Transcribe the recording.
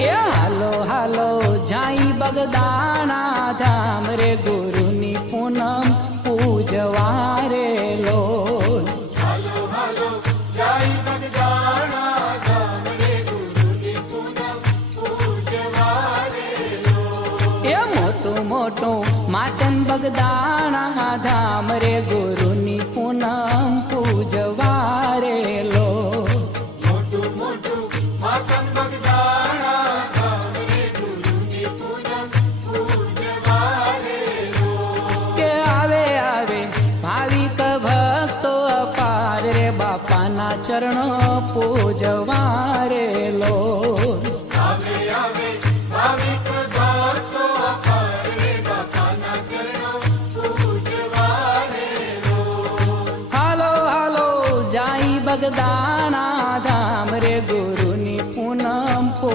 એ હાલો હાલો જાય બગદાણા ધામ રે ગુરુની પૂનમ પૂજવા રે લોલ. હાલો હાલો જાય બગદાણા ધામ રે ગુરુની પૂનમ પૂજવા રે લોલ. એ મોટું મોટું માતન બગદાણા